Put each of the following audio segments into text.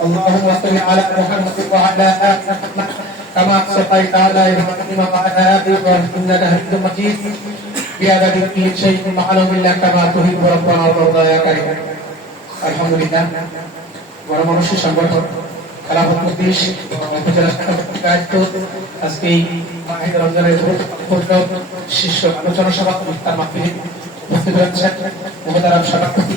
اللهم صل على محمد وعلى ال محمد كما صليت على ابراهيم وعلى ال ابراهيم انك حميد مجيد بعدد كل شيء معلوم الا كما تحب ربنا وترضى يا كريم الحمد لله বড় মানুষের সংগঠন খেলাফত মজলিস উপজেলা শাখা কর্তৃক আয়োজিত আজকে এই মাহিদ রমজানের গুরুত্বপূর্ণ শীর্ষ আলোচনা সভা ইফতার মাহফিলে উপস্থিত রয়েছেন মহতারাম সভাপতি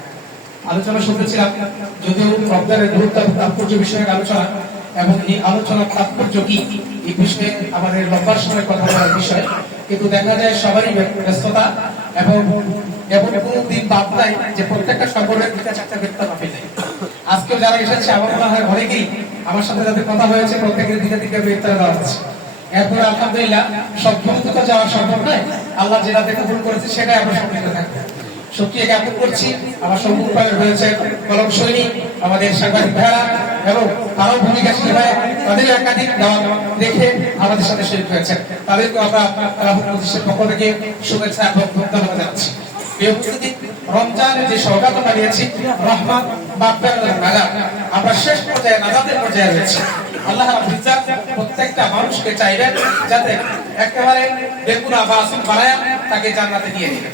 আলোচনা শুনতেছিলাম যদিও রমজানের গুরুত্ব তাৎপর্য বিষয়ক আলোচনা এবং এই আলোচনার তাৎপর্য কি, এই বিষয়ে আমাদের লম্বা সময় কথা বলার বিষয়। কিন্তু দেখা যায় সবারই ব্যস্ততা এবং বাদ নাই যে প্রত্যেকটা সংগঠনের দুটা ব্যক্তি যারা এসেছে, আমার মনে হয় অনেকেই আমার সাথে যাদের কথা হয়েছে, প্রত্যেকের দিকে দিকে গ্রেফতার দেওয়া হচ্ছে এরপরে আলহামদুলিল্লাহ, সব ভূমিতে তো যাওয়া সম্ভব নয়। আল্লাহ যেটা দেখে ভুল করেছে, সেটাই আমরা সম্মিলিত থাকব। সত্যি জ্ঞাপন করছি। আমার সম্মুখে রয়েছে কলম সৈনিক, আমাদের সাংবাদিক ভাইরা এবং তারাও ভূমিকা সেবায় তাদের একাধিক দেওয়া দেখে আমাদের সাথে শরীর হয়েছে তাদেরকে আমরা রাহুল প্রতিষ্ঠার পক্ষ থেকে শুভেচ্ছা এবং ধন্যবাদ জানাচ্ছি। উপস্থিতি যে রহমান আমরা শেষ পর্যায়ে পর্যায়ে রয়েছি। আল্লাহ প্রত্যেকটা মানুষকে চাইবেন যাতে একেবারে বা তাকে জান্নাতে নিয়ে দিবেন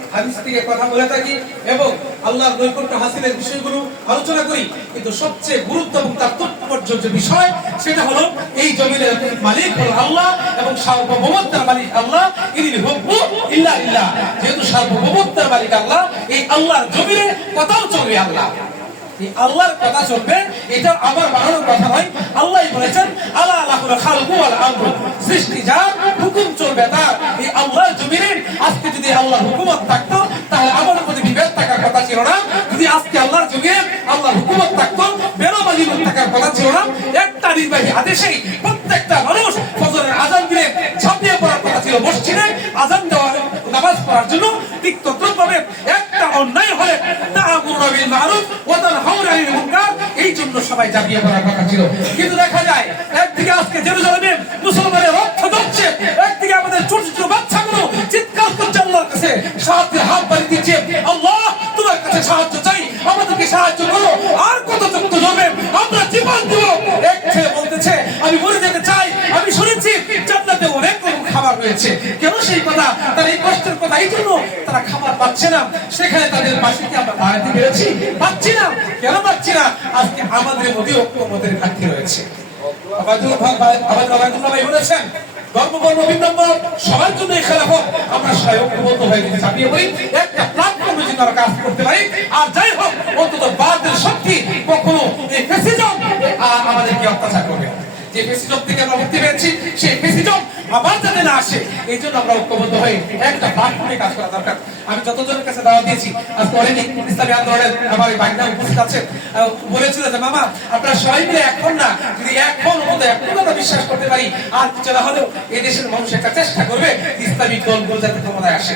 হাদিস থেকে কথা বলে থাকি এবং আল্লাহর নৈকট্য হাসিলের বিষয়গুলো আলোচনা করি। কিন্তু সবচেয়ে গুরুত্ব এবং তাৎপর্য যে বিষয়, সেটা হলো এই জমিনের মালিক হল আল্লাহ এবং সার্বভৌমত্বের মালিক আল্লাহ। ইনি হব্বু ইল্লা ইল্লাহ। যেহেতু সার্বভৌমত্বের মালিক আল্লাহ, এই আল্লাহর জমিনে কথাও চলবে আল্লাহ। আল্লাহর কথা চলবে এটা আমার বানানোর কথা নয়। আল্লাহ বলেছেন আল্লাহ আল্লাহ খালকু আল আমর। সৃষ্টি যার, হুকুম চলবে তার। এই আল্লাহর জমিনে আজকে যদি আল্লাহর হুকুমত থাকতো, তাহলে আমাদের প্রতি বিভেদ থাকার কথা ছিল না, যদি আজকে আল্লাহর যুগে আল্লাহর হুকুমত থাকতো বেরোবাজি থাকার কথা ছিল না, একটা নির্বাহী আদেশেই প্রত্যেকটা মানুষ ফজরের আজান দিলে ঝাঁপিয়ে পড়ার কথা ছিল মসজিদে। আজান দেওয়া নামাজ পড়ার জন্য ঠিক তদ্রুপভাবে একটা অন্যায় হয় তা বিল মারুফ ওয়া তার আনিল মুনকার, এই জন্য সবাই জাগিয়ে পড়ার কথা ছিল। কিন্তু দেখা যায় একদিকে আজকে জেরুজালেমে রয়েছে। কেন সেই কথা? তার এই কষ্টের কথা, এই জন্য তারা খাবার পাচ্ছে না। সেখানে তাদের পাশে আমরা দাঁড়াতে পেরেছি। পাচ্ছি না। কেন পাচ্ছি না? আজকে আমাদের মধ্যে ঐক্যমতের ঘাটতি রয়েছে। কাজ করতে পারি। আর যাই হোক আমাদেরকে অত্যাচার করবে। যে ফেসিজম থেকে আমরা মুক্তি পেয়েছি, সেই ফেসিজম আবার যাতে না আসে, এই জন্য আমরা ঐক্যবদ্ধ হয়ে একটা প্ল্যাটফর্মে কাজ করা দরকার। আমি যতজনের কাছে দাওয়া দিয়েছি আজকে অনেক ইসলামী আন্দোলনের আমার এই বাইকটা উপস্থিত আছেন বলেছিল যে, মামা, আপনারা সবাই মিলে এখন না, যদি এখন মতো এখন আমরা বিশ্বাস করতে পারি, আর কিছু না হলেও এদেশের দেশের মানুষ একটা চেষ্টা করবে, ইসলামী দলগুলো যাতে ক্ষমতায় আসে।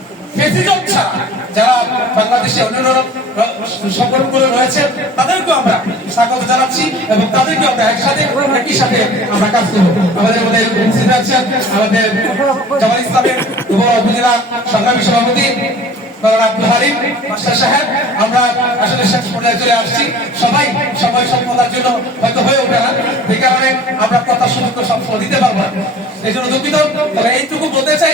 ছাড়া যারা বাংলাদেশে অন্যান্য সংগঠন রয়েছে, তাদেরকেও আমরা স্বাগত জানাচ্ছি এবং তাদেরকে আমরা একসাথে, একই সাথে আমরা কাজ আমাদের উপস্থিত আছেন আমাদের জামাল ইসলামের উপজেলা সংগ্রামী সভাপতি আমরা আসলে চলে আসছি। সবাই সময় সম্পদার জন্য হয়তো হয়ে ওঠে না। কারণে আমরা কথা সুযোগ সবসময় দিতে পারব এই জন্য দুঃখিত। তবে এইটুকু বলতে চাই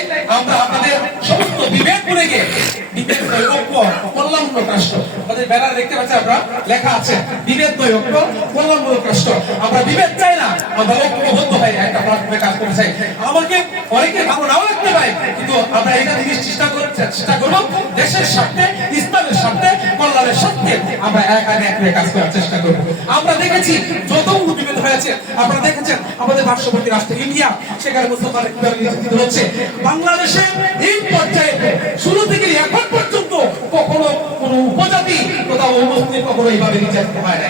কল্যাণমূলক রাষ্ট্র। আমাদের ব্যানার দেখতে পাচ্ছি আমরা লেখা আছে আমরা বিবেক চাই না, আমরা একটা প্ল্যাটফর্মে কাজ করতে চাই। আমাকে অনেকে ভালো নাও পারে, কিন্তু আমরা এটা জিনিস চেষ্টা করে চেষ্টা করব, দেশের স্বার্থে, ইসলামের স্বার্থে কল্যাণের স্বার্থে আমরা এক এক কাজ করার চেষ্টা করব। আমরা দেখেছি, যত আপনারা দেখেছেন আমাদের পার্শ্ববর্তী রাষ্ট্র ইন্ডিয়া, সেখানে হচ্ছে বাংলাদেশে এই পর্যায়ে শুরু থেকে এখন পর্যন্ত কখনো কোন উপজাতি কোথাও কখনো এইভাবে নির্যাতিত হয় না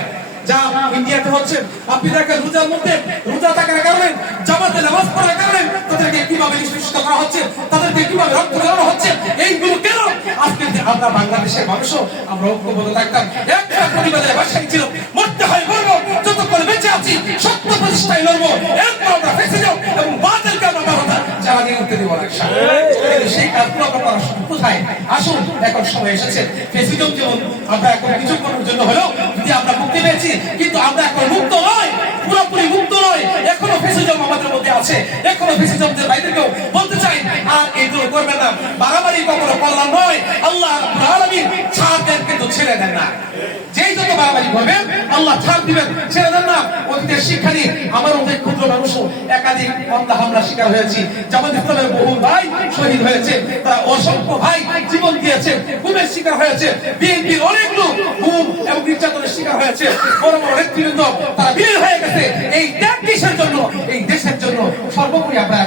যা ইন্ডিয়াতে হচ্ছে। আপনি দেখেন রোজার মধ্যে, রোজা থাকার কারণে, জামাতে নামাজ পড়ার কারণে তাদেরকে কীভাবে নিষ্পেষিত করা হচ্ছে, তাদেরকে কীভাবে রক্ত দেওয়া হচ্ছে, এইগুলো কেন? আজকে আমরা বাংলাদেশের মানুষও, আমরা ঐক্যবদ্ধ থাকতাম। একটা পরিবারের বাসায় ছিল প্রতিষ্ঠায় লড়বো। এরপর আমরা ফেসে যাও এবং বাতিলকে আমরা বারোটা জ্বালানি করতে দেবো সেই কাজগুলো আমরা সময় কোথায়? আসুন, এখন সময় এসেছে। ফেসিজম যেমন আমরা এখন কিছুক্ষণের জন্য হলেও যদি আমরা মুক্তি পেয়েছি, কিন্তু আমরা এখন মুক্ত নয় পুরোপুরি মুক্ত নয় এখনও ফেসিজম আমাদের মধ্যে আছে। এখনও ফেসিজমদের বাইরেকেও বলতে চাই, আর এইগুলো করবেন না। বাড়াবাড়ি কখনো কল্যাণ নয়। আল্লাহ আলমী ছাড়দের কিন্তু ছেড়ে দেন না। যেই যত বাড়াবাড়ি করবেন আল্লাহ ছাড় দিবেন, ছেড়ে দেন না। অতীতের শিক্ষা নিয়ে আমার অনেক ক্ষুদ্র মানুষও একাধিক হামলা হামলা শিকার হয়েছি। জামাত ইসলামের বহু ভাই শহীদ হয়েছে, তারা অসংখ্য ভাই জীবন দিয়েছে গুমের শিকার হয়েছে বিএনপির অনেক লোক গুম এবং নির্যাতনের শিকার হয়েছে। বড় বড় নেতৃবৃন্দ, তারা বিলীন হয়ে গেছে। এই দেশের জন্য? এই দেশের জন্য সর্বোপরি আমরা